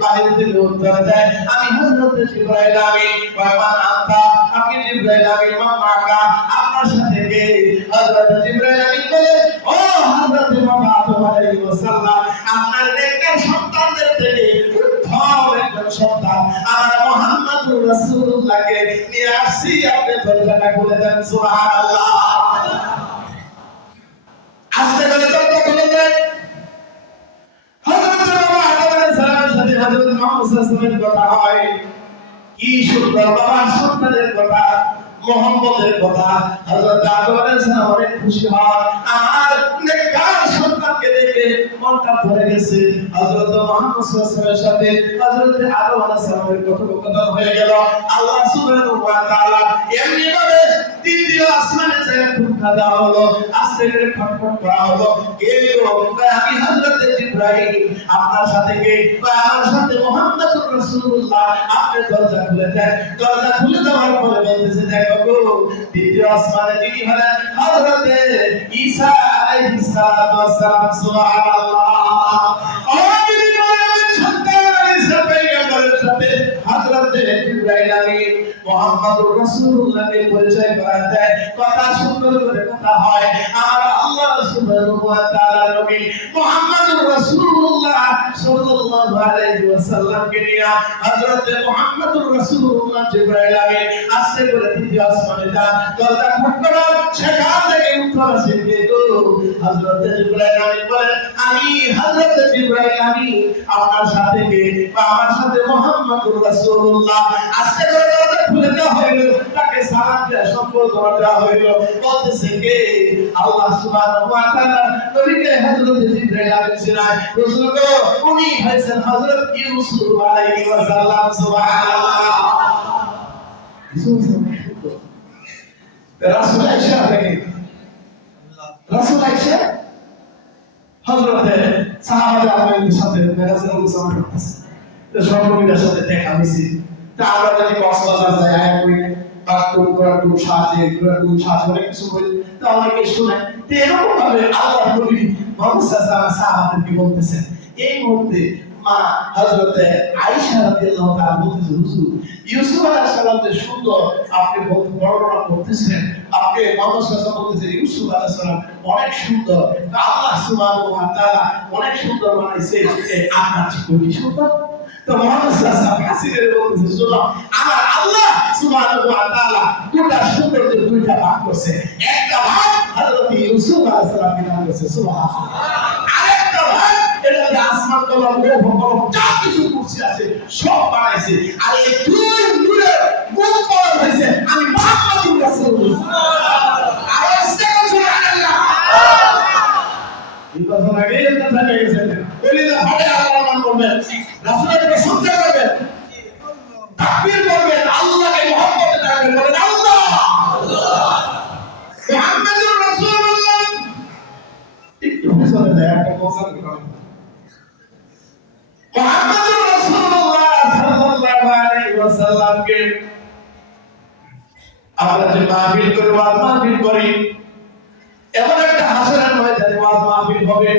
বাহির থেকে উত্তর দেয় আমি হযরত জিবরাইল আমিন। ওয়ামান আনতা, আপনি জিবরাইল আমিন। মামাকা, আপনার সাথে কে? হযরত জিবরাইল আমিন বলে ও হযরত মুহাম্মদ আলাইহি ওয়াসাল্লাম, আপনার নেককার সন্তানদের থেকে উত্তম একজন সন্তান আমার মুহাম্মদুর রাসূলুল্লাহকে নিয়ে আসছি, আপনি দরজাটা খুলে দেন। সুবহানাল্লাহ। আস্তে করে দরজা খুলে দেন। হযরত বাবা আদম আলাইহিস সালামের সাথে হযরত মুহাম্মদ সাল্লাল্লাহু আলাইহি ওয়াসাল্লামের কথা হয়। কি সুন্দর বাবার সন্তানের কথা, মুহাম্মদের কথা। হযরত আদম আলাইহিস সালাম অনেক খুশি হয়, আমার নেককার সন্তানকে দেখে মনটা ভরে গেছে। হযরত মুহাম্মদ সাল্লাল্লাহু আলাইহি ওয়াসাল্লামের সাথে হযরত আদম আলাইহিস সালামের কথোপকথন হয়ে গেল। আল্লাহ সুবহানাহু ওয়া তাআলা এমনি ভাবে তৃতীয় আসমানে যায় ঠুকা দেওয়া হলো, আস্তে করে খটখট করা হলো। কে গো? আমি হযরত জিবরাইল। আপনার সাথে কে? আমার সাথে মুহাম্মদুর রাসূলুল্লাহ। আপনি দরজা খুলে দেন। দরজা খুলে দেওয়ার পরে বলতেছে, দেখো গো, তৃতীয় আসমানে যিনি হলেন হযরত ঈসা আলাইহিস সালাতু ওয়াস সালাম। সুবহানাল্লাহ। আমিন বলেন সন্তান ঈসা পয়গম্বরের সাথে হযরত জিবরাইল আমিন মুহাম্মদুর রাসূলুল্লাহকে পরিচয় করায় দেয়। কথা সুন্দর করে কথা হয়। আমার আল্লাহ সুবহানাহু ওয়া তাআলা নবী মুহাম্মদুর রাসূলুল্লাহ সাল্লাল্লাহু আলাইহি ওয়াসাল্লামকে নিয়ে হযরত মুহাম্মদুর রাসূলুল্লাহ জিবরাইল আমিন আস্তে করে তৃতীয় আসমানে যান। দরজা খটখটাও, সেখান থেকে উত্তর আসে, কে গো? হযরত জিবরাইল আমিন বলেন, আমি হযরত জিবরাইল আমিন। আপনার সাথে কে? আমার সাথে মুহাম্মদুর রাসূলুল্লাহ। আস্তে করে দরজা খুলে দেওয়া হইল, তাকে সালাম দেওয়া সম্বোধন দেওয়া হইল। বলতেছে, কে? আল্লাহ সুবহানাহু ওয়া তাআলা নবীকে হযরত জিবরাইল আমিন ছিলেন। রাসূল গো, উনি হয়েছেন হযরত ইউসুফ আলাইহিস সালাম। সুবহানাল্লাহ। রাসূল আয়েশা দেখেন, রাসূল আয়েশা হযরতে সাহাবাদের সাথে মেরাজের আলোচনা করতেছে। তো সহকর্মীদের সাথে দেখা হয়েছে। তা আমরা যদি কক্সবাজার যাই, আয়া করি ঘোরাটুম সাজে অনেক কিছু বলি, তা অনেকে শুনে। তো এরকম ভাবে আল্লাহ নবী মুহাম্মদ সাল্লাল্লাহু আলাইহি সাহাবাদেরকে বলতেছেন। এই মুহূর্তে মা হযরতে আয়েশা রাদিয়াল্লাহু তাআলা বলতেছেন, হুজুর ইউসুফ আলাইহিস সালাম যে সুন্দর আপনি বর্ণনা করতেছেন, আপনি মুহাম্মদ সাল্লাল্লাহু আলাইহি ওয়াসাল্লাম বলতেছেন ইউসুফ আলাইহিস সালাম অনেক সুন্দর, আল্লাহ সুবহানাহু ওয়া তাআলা অনেক সুন্দর বানাইছে, আপনার কি সুন্দর? তো মুহাম্মদ সাল্লাল্লাহু আলাইহি ওয়াসাল্লাম হাসিয়ে বলতেছে, শোনো, আমার আল্লাহ সুবহানাহু ওয়া তাআলা গোটা সৌন্দর্য দুইটা ভাগ করছে। একটা ভাগ হযরত ইউসুফ আলাইহিস সালামকে দান করেছে, সুবহানাল্লাহ। আরেকটা ভাগ এটা যে আসমান কলম লৌহ কলম যা কিছু কুরসি আছে সব বানাইছে। আর এই দুই নূরের মূল কলম হইছে আমি মুহাম্মদুর রাসূলুল্লাহ। আর আস্তাগফিরু সুবহানাল্লাহ। এই কথা আগে এটা থাকে গেছে। কলিজা ফাটে আল্লাহর নাম বলবেন, রাসূলের প্রশংসা করবেন, তাকবীর করবেন, আল্লাহকে মহব্বতে ডাকবেন, বলেন আল্লাহ আল্লাহ মুহাম্মদুর রাসূলুল্লাহ। একটু পিছনে যায়, একটা কথা বলুন। মুহাম্মদুর রাসূলুল্লাহ সাল্লাল্লাহু আলাইহি ওয়াসাল্লামকে আমরা যে মাহফিল করি, ওয়াজ মাহফিল করি, এমন একটা হাসরের ময়দানে ওয়াজ মাহফিল হবে।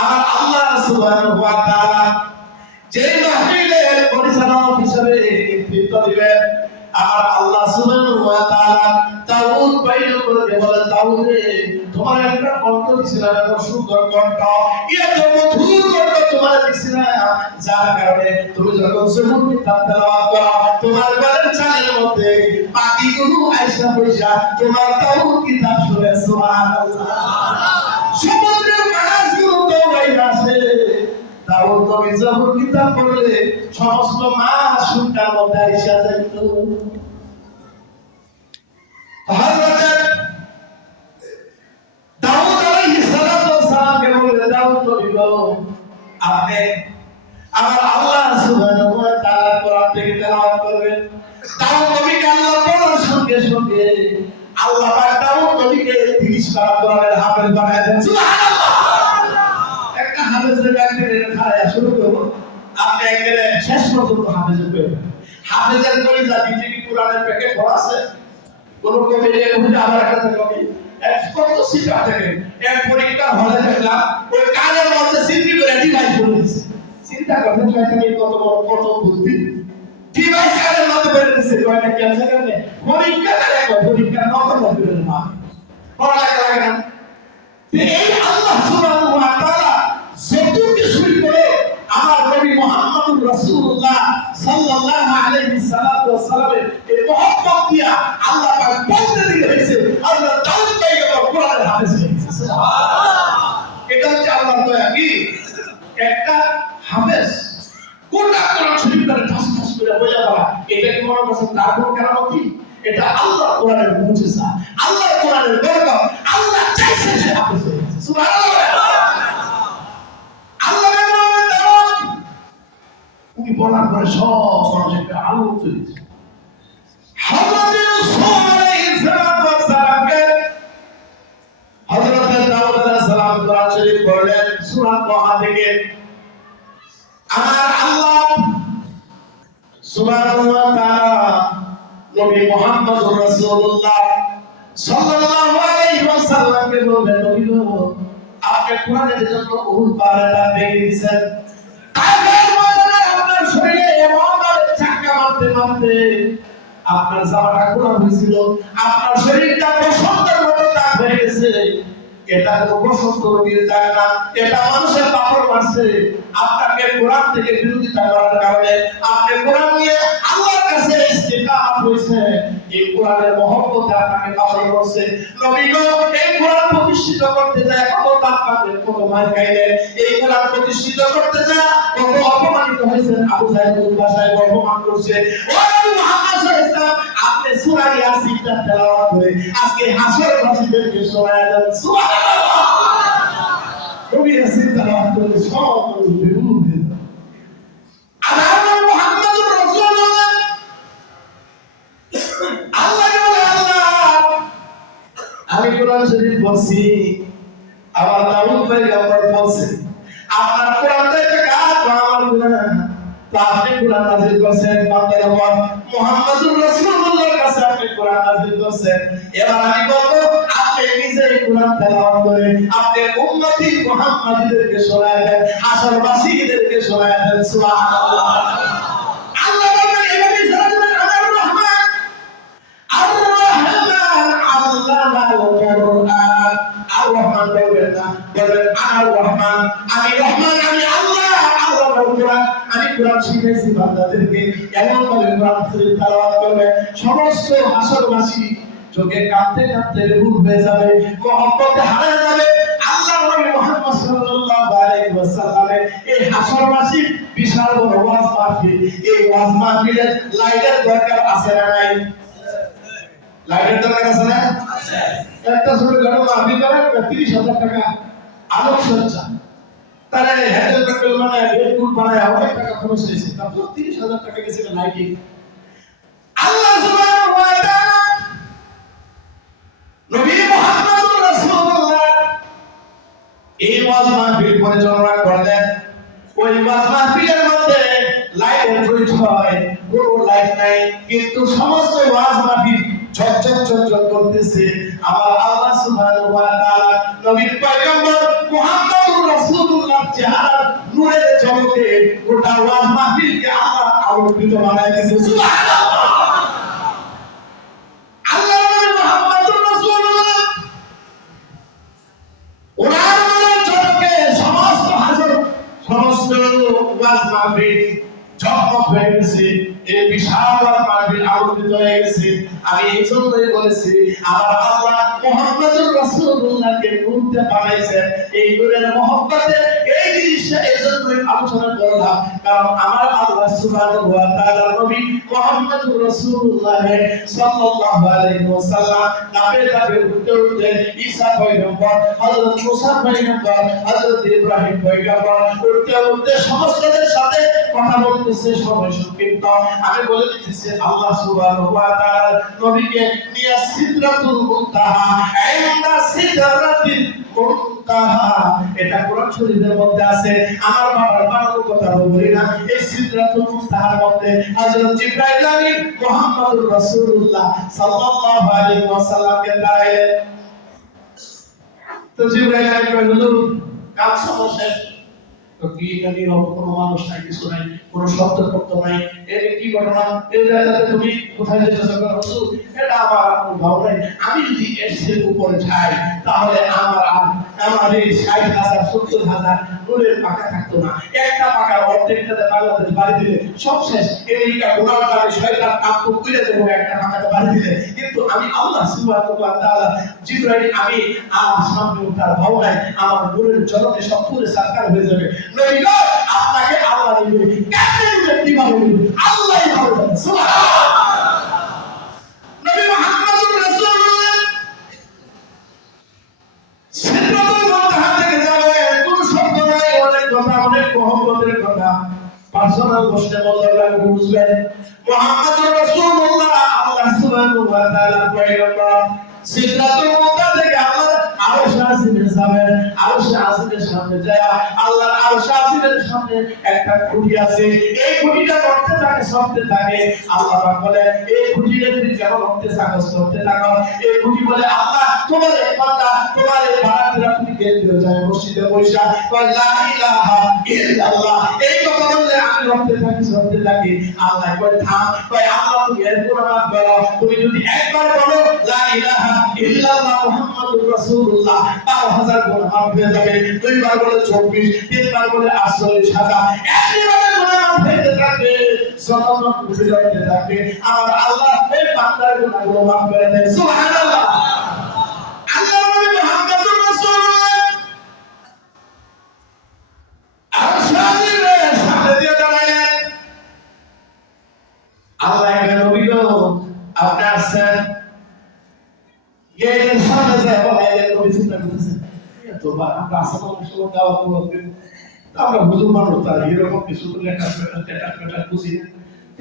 আমার আল্লাহ সুবহানাহু ওয়া তাআলা যে মাহফিলের পরিচালক হিসেবে নেতৃত্ব দিবেন, আমার আল্লাহ সুবহানাহু ওয়া তাআলা দাউদ পয়গম্বরকে বলেন, দাউদ রে, তোমার একটা কণ্ঠ দিছিলাম, এত সুন্দর কণ্ঠ, এত মধুর কণ্ঠ তোমার দিছিলাম, যার কারণে তুমি যখন জবুর কিতাব তেলাওয়াত করো, তোমার ঘরের চালের মধ্যে পাখিগুলো আইসা বইসা তোমার দাউদ কিতাব শুনে, সুবহানাল্লাহ। সমুদ্রের মাছগুলো দৌড়াইয়া আসে, দাউদ নবী জবুর কিতাব পড়লে সমস্ত মাছ শুনটার মধ্যে আইসা যাইত। হযরত দাউদ আলাইহিস সালামকে বললেন, দাউদ নবী গো, আপনি আমার আল্লাহ সুবহানাহু ওয়া তাআলা কোরআন থেকে তেলাওয়াত করবেন। দাউদ নবীকে আল্লাহ বলার সঙ্গে সঙ্গে আল্লাহ পাক দাউদ নবীকে 30 বার কোরআনের হাফেজ বানায় দেন, সুবহানাল্লাহ। একটা হাফেজের ব্যাপারে খায়া শুরু করব, আপনি একেবারে শেষ পর্যন্ত হাফেজ হবেন। হাফেজের কলিজা দিতে কি কোরআনের প্যাকেট ভরা আছে? কোন কমিটির মধ্যে আবার একটা কমি কত সিটা থাকে, এক পরীক্ষা হলে দেখলাম ওই কানের মধ্যে সিটি করে ডিভাইস করে দিয়েছে। চিন্তা করতে চাইছেন কত বড় কত বুদ্ধি, ডিভাইস কানের মধ্যে করে দিয়েছে। কয়টা ক্যান্সার করে পরীক্ষা করে পরীক্ষা কত বড় মা পড়া লাগে না। এই আল্লাহ সুবহানাহু ওয়া তাআলা যত কিছু করে আমার নবী মুহাম্মদুর রাসূলুল্লাহ সাল্লাল্লাহু আলাইহি সাল্লামের এই মহব্বত দিয়া আল্লাহ পাক বলতে দিয়ে হয়েছে, আল্লাহ দাউদ পয়গম্বর কোরআনের হাফেজ হয়েছে, সুবহানাল্লাহ। এটা হচ্ছে আল্লাহর দয়া। কি একটা হাফেজ গোটা কোরআন শরীফের ঠাস ঠাস করে বলে বলা, এটা কি মনে করছেন তার কোন কেরামতি? এটা আল্লাহর কোরআনের মুজিজা, আল্লাহর কোরআনের বরকত। আল্লাহ চাইছে সে হাফেজ হয়েছে, সুবহানাল্লাহ। উনি বলার পরে সব মানুষ একটা আলো তৈরি। হযরত ইউসুফ আলাইহিস সূরা তাহা থেকে আমার আল্লাহ সুবহানাহু ওয়া তাআলা নবী মুহাম্মদুর রাসূলুল্লাহ সাল্লাল্লাহু আলাইহি ওয়াসাল্লামকে বললেন, নবী গো, আপনি কোরআনের জন্য উহুদ পাহাড়টা ভেঙে দিয়েছেন। কাফের ময়দানে আপনার শরীরে এমন ভাবে চাকা মারতে মারতে আপনার জামাটা খোলা হয়েছিল, আপনার শরীরটা বসন্তের মতো দাগ হয়ে গেছে। এটা কোনো বসন্ত রোগীর দাগ না, এটা মানুষের পাথর মারছে। আপনাকে কোরআন থেকে বিরোধিতা করার কারণে আপনি কোরআন নিয়ে আল্লাহর কাছে ইস্তেকামত হয়েছে। এই কোরআনের মহব্বতে আপনাকে পাথর করছে। নবী গো, এই কোরআন প্রতিষ্ঠিত করতে যায় কত তাপ কাটলেন, কত মার খাইলেন। এই কোরআন প্রতিষ্ঠিত করতে যায় কত অপমানিত হয়েছেন। আবু জাহেল ভাষায় অপমান করছে। ও নবী মুহাম্মদ সাল্লাল্লাহু আলাইহি ওয়াসাল্লাম, আপনি সূরা ইয়াসিনটা তেলাওয়াত করে আজকে হাসরের বাসীদেরকে শোনায় দেন। সুবহানাল্লাহ। নবী ইয়াসিন তেলাওয়াত করে সব মানুষ বেহুশ হয়ে যায়। আমার নাম মুহাম্মদুর রাসূলুল্লাহ। আল্লাহ বলে, আল্লাহ আমি কোরআন শরীফ পড়ছি, আমার দাউদ পয়গম্বর পড়ছে, আপনার কোরআনটা একটা কাজ আমার কোরআন, তো আপনি কোরআন নাযিল করেছেন বান্দার উপর, মুহাম্মদুর রাসূলুল্লাহর কাছে আপনি কোরআন নাযিল করেছেন। এবার আমি বলবো, আপনি নিজেই কোরআন তেলাওয়াত করে আপনি উম্মতি মুহাম্মাদীদেরকে শোনায় দেন, হাসরবাসীদেরকে শোনায় দেন। সুবহানাল্লাহ। আল্লাহ বলেন, এভাবে শোনা দেবেন, আমার রহমান আর রহমান আল্লামাল কুরআন। আর রহমান বলবেন না, বলবেন আর রহমান, আমি রহমান, আমি আল্লাহ। আল্লামাল কুরআন, আমি কোরআন শিখাইছি বান্দাদেরকে। এমন ভাবে কোরআন তেলাওয়াত করবে সমস্ত হাসরবাসী চোখে কাঁদতে কাঁদতে বেহুশ হয়ে যাবে, মহব্বতে হারিয়ে যাবে। আল্লাহর নবী মুহাম্মদ সাল্লাল্লাহু আলাইহি ওয়াসাল্লামের এই হাসরবাসী বিশাল বড় ওয়াজ মাহফিল, এই ওয়াজ মাহফিলের লাইটের দরকার আছে না নাই? লাইটের দরকার আছে না? আছে। একটা ছোট গাড়ি মাহফিল করে 30,000 টাকা আলোক সজ্জা, তারে হ্যান্ডেল প্যাকেল মানে হেডফুল বানায় অনেক টাকা খরচ হয়েছে, তারপর 30,000 টাকা গেছে লাইটিং। আল্লাহ সুবহানাহু ওয়া তাআলা নবী মুহাম্মদুর রাসূলুল্লাহ এই ওয়াজ মাহফিল পরিচালনা করলেন। ওই ওয়াজ মাহফিলের মধ্যে লাইটের প্রয়োজন হয়, কোনো লাইট নাই, কিন্তু সমস্ত ওয়াজ মাহফিল ঝকঝক ঝকঝক করতেছে। আমার আল্লাহ সুবহানাহু ওয়া তাআলা নবী পয়গম্বর মুহাম্মদুর রাসূলুল্লাহ চেহারার নূরের ঝলকে গোটা ওয়াজ মাহফিলকে আল্লাহ আলোকিত বানায় দিয়েছে। সুবহানাল্লাহ। আল্লাহ নবী মুহাম্মদুর রাসূলুল্লাহ ওনার নূরের ঝলকে সমস্ত হাজার সমস্ত ওয়াজ মাহফিল ঝকমক হয়ে গেছে। এই বিশাল ওয়াজ মাহফিল আলোকিত হয়ে গেছে। আমি এই জন্যই বলেছি, আমার আল্লাহ মুহাম্মদুর রাসূলুল্লাহকে নূর দিয়ে বানাইছেন। এই নূরের মহব্বতে এই জিনিসটা এই জন্যই আলোচনা করলাম, কারণ আমার আল্লাহ সুবহানাহু ওয়া তাআলা নবী মুহাম্মদুর রাসূলুল্লাহ সাল্লাল্লাহু আলাইহি ওয়াসাল্লাম নামে তাবে উঠতে উঠতে ঈসা পয়গম্বর, হযরত মুসা পয়গম্বর, হযরত ইব্রাহিম পয়গম্বর উঠতে উঠতে সমস্তদের সাথে কথা বলতেছে। সময় সংক্ষিপ্ত, আমি বলে দিতেছি, আল্লাহ সুবহানাহু ওয়া তাআলা নবীকে নিয়ে সিদরাতুল মুনতাহা, ইনদা সিদরাতিল মুনতাহা, এটা কোরআন শরীফের মধ্যে আছে। আমার বাবার বানানো কথা বলি না। এই সিদরাতুল মুনতাহার মধ্যে হযরত জিবরাইল আমিন মুহাম্মদুর রাসূলুল্লাহ সাল্লাল্লাহু আলাইহি ওয়াসাল্লামকে দাঁড়াইলেন। তো জিবরাইল আমিন কইল, কাজ সমস্যা তো কি জানি, কোনো মানুষ নাই, কিছু নাই, কোনো শব্দ শব্দ নাই, এর কি ঘটনা? এই জায়গাতে তুমি কোথায় যেতেছো? হুজুর, এটা আমার ভাব নাই, আমি যদি এর উপরে যাই তাহলে আমার এই 60,000 70,000 নূরের পাকা থাকতো না। একটা পাকা অর্ধেকটাতে বাংলাদেশ বাড়ি দিলে সব শেষ। আমেরিকা গোলাম কালে শয়তান কাপড় খুলে দেবো একটা পাকাতে বাড়ি দিলে। কিন্তু আমি আল্লাহ সুবহানাহু ওয়া তাআলা জিবরাইল, আমি সামনে ওঠার ভাব নাই, আমার নূরের ঝলকে সব পুরো সাকার হয়ে যাবে। নবী গো, আপনাকে আল্লাহ দিবে, কেমনে দিবে, কিভাবে দিবে, আল্লাহই ভালো জানে। সুবহানাল্লাহ। নবী মুহাম্মদুর রাসূলুল্লাহ সিদরাতুল মুনতাহা থেকে যাবে, কোন শব্দ নাই, অনেক কথা, অনেক মহব্বতের কথা, পার্সোনাল বসে মজা লাগবে, বুঝবেন। মুহাম্মদুর রাসূলুল্লাহ আল্লাহ সুবহানাহু ওয়া তাআলা পয়গম্বর সিদরাতুল মুনতাহা থেকে আল্লাহ আরশ নাযিলের যাবেন আরশে আজিমের সামনে যায় আল্লাহর আরশে আজিমের সামনে একটা খুঁটি আছে এই খুঁটিটা করতে থাকে সবতে থাকে আল্লাহ পাক বলে এই খুঁটিটা তুমি যেমন করতে থাকো সবতে থাকো এই খুঁটি বলে আল্লাহ তোমার এই বান্দা তোমার এই বান্দারা তুমি কেন্দ্রে যায় মসজিদে বসা কয় লা ইলাহা ইল্লাল্লাহ এই কথা বললে আমি করতে থাকি সবতে থাকি আল্লাহ কয় থাম কয় আল্লাহ তুমি এর গুণগান করো তুমি যদি একবার বলো লা ইলাহা ইল্লাল্লাহ মুহাম্মাদুর রাসূলুল্লাহ 12000 গুনাহ মাফ হয়ে যাবে দুইবার বলে 24 তিনবার বলে 48,000 একবারে গুনাহ মাফ হয়ে যাবে সতত বুঝে যাবে থাকবে আমার আল্লাহ এই বান্দার গুনাহগুলো মাফ করে দেয় সুবহানাল্লাহ আল্লাহ নবী মুহাম্মাদুর রাসূলুল্লাহ আরশাদের সামনে দিয়ে দাঁড়ালেন আল্লাহ এর নবী গো আপনি আসেন গেটের সামনে যায় বলে এর নবী চিন্তা করতেছেন তো বা আমরা আসলে মুসলমান দাওয়াত করতে আমরা হুজুর মানুষ তার এরকম কিছু করলে একটা খুশি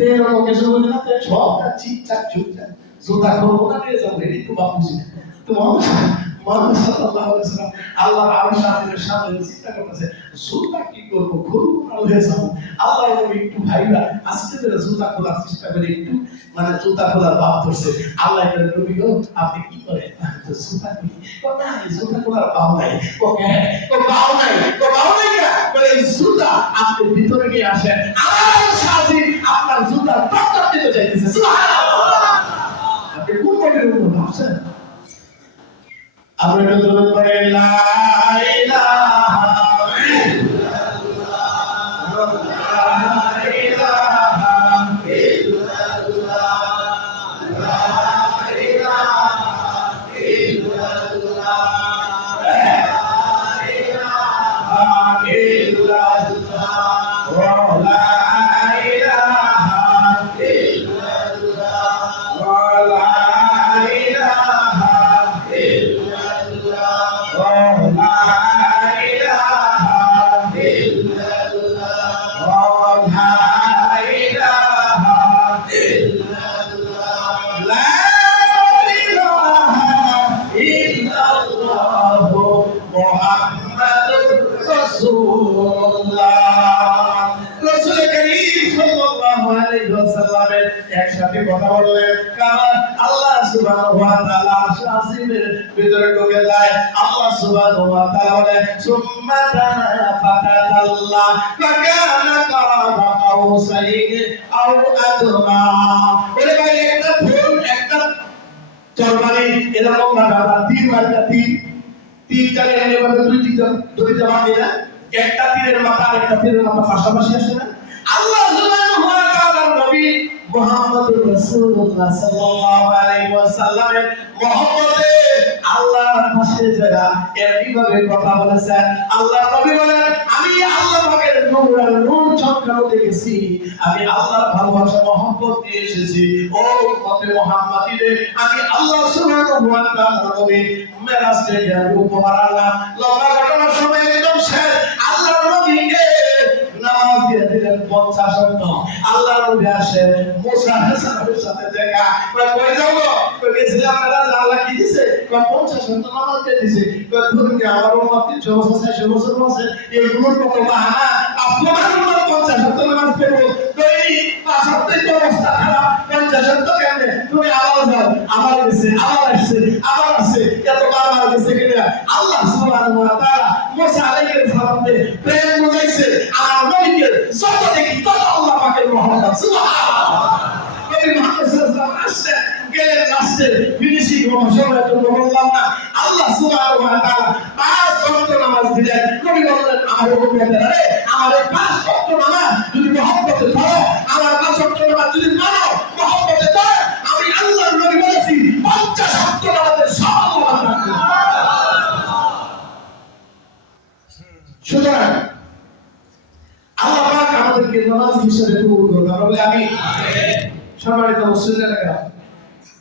এরকম কিছু বলি না সবটা ঠিকঠাক চুপচাপ জোতা করবো না নিয়ে যাবো এটি তো বাপুজি তো মুহাম্মদ সাল্লাল্লাহু আলাইহি ওয়াসাল্লাম আল্লাহর আরশ আজিমের সামনে চিন্তা করতেছে জোতা কি করবো খুলবো না হয়ে যাবো আল্লাহ নবী একটু ভাইবা আস্তে করে জোতা খোলার চেষ্টা করে একটু মানে জোতা খোলার ভাব ধরছে আল্লাহ নবী গো আপনি কি করেন জোতা কি না জোতা খোলার ভাব নাই ওকে তো ভাব নাই বলে জুতা আপনি ভিতরে নিয়ে আসেন আর সাজি আপনার জুতা টক দিতে চাইতেছে সুবহানাল্লাহ আপনি কোন মনের উপর ভাবছেন আমরা যখন পড়ে লা ইলাহা ইল্লাল্লাহ লা ইলাহা ইল্লাল্লাহ লা ইলাহা ইল্লাল্লাহ একসাথে কথা বললেন কারণ আল্লাহ সুবহানাহু ওয়া তাআলা আরশ আজিমের ভিতরে ঢুকে যায় আল্লাহ সুবহানাহু ওয়া তাআলা বলে সুম্মা তানাফাতাল্লাহ ফাকানা কাবা কাউসাইন আও আদনা বলে ভাই একটা ফুল একটা চরবানি এরকম ভাবে তীর মারটা তীরটাকে এনে বলে দুইটা বাকি না একটা তীরের মাথা আর একটা তীরের মাথা পাশাপাশি আসে না আল্লাহ সুবহানাহু ওয়া তাআলার নবী মুহাম্মদুর রাসূলুল্লাহ সাল্লাল্লাহু আলাইহি ওয়াসাল্লামের মহব্বতে আল্লাহর পাশে যারা এইভাবে কথা বলেছেন আল্লাহর নবী বলেন আমি আল্লাহ পাকের নূর আর নূর চমকানো দেখেছি আমি আল্লাহর ভালোবাসা মহব্বত নিয়ে এসেছি ও উম্মতে মুহাম্মাদিরে আমি আল্লাহ সুবহানাহু ওয়া তাআলার নবী মেরাজ থেকে আমি উপহার আনলাম লম্বা ঘটনার সময় একদম শেষ আল্লাহর নবীকে নামাজ দিয়ে দিলেন 50 ওয়াক্ত আল্লাহর নবী আসে মুসা হাসানের সাথে দেখা কই যাও কই গেছিলাম না আল্লাহ কি দিছে কই 50 ওয়াক্ত নামাজ দিয়ে দিছে কই ধরুন কি আমার উম্মত 300 বছর 400 বছর আছে এগুলোর কত বাহানা আপনার উম্মত 50 ওয়াক্ত নামাজ পড়ো কই 5 ওয়াক্ত অবস্থা খারাপ 50 ওয়াক্ত কেন তুমি আবার যাও আমার কাছে আবার আসছে আবার আছে এত বারবার গেছে কিনা আল্লাহ সুবহানাহু ওয়া তাআলা মুসা আলাইহিস সালামকে প্রেম বুঝাইছে আর নবীকে যত দেখি তত আল্লাহ পাকের মহব্বত সুবহানাল্লাহ নবী মুহাম্মদ সাল্লাল্লাহু আলাইহি ওয়াসাল্লাম গেলেন লাস্টে ফিনিশিং সময় তো বললাম না আল্লাহ সুবহানাহু ওয়া তাআলা 5 ওয়াক্ত নামাজ দিলেন নবী বললেন আমার উম্মতেরা রে আমার 5 ওয়াক্ত নামাজ যদি মহব্বতে পড়ো আমার 5 ওয়াক্ত নামাজ যদি মানো মহব্বতে পড়ো আমি আল্লাহর নবী বলেছি 50 ওয়াক্ত নামাজের সব নামাজ সুতরাং আল্লাহ পাক আমাদেরকে নামাজ হিসেবে কবুল করুন আমরা বলি আমিন সম্মানিত মুসলিমরা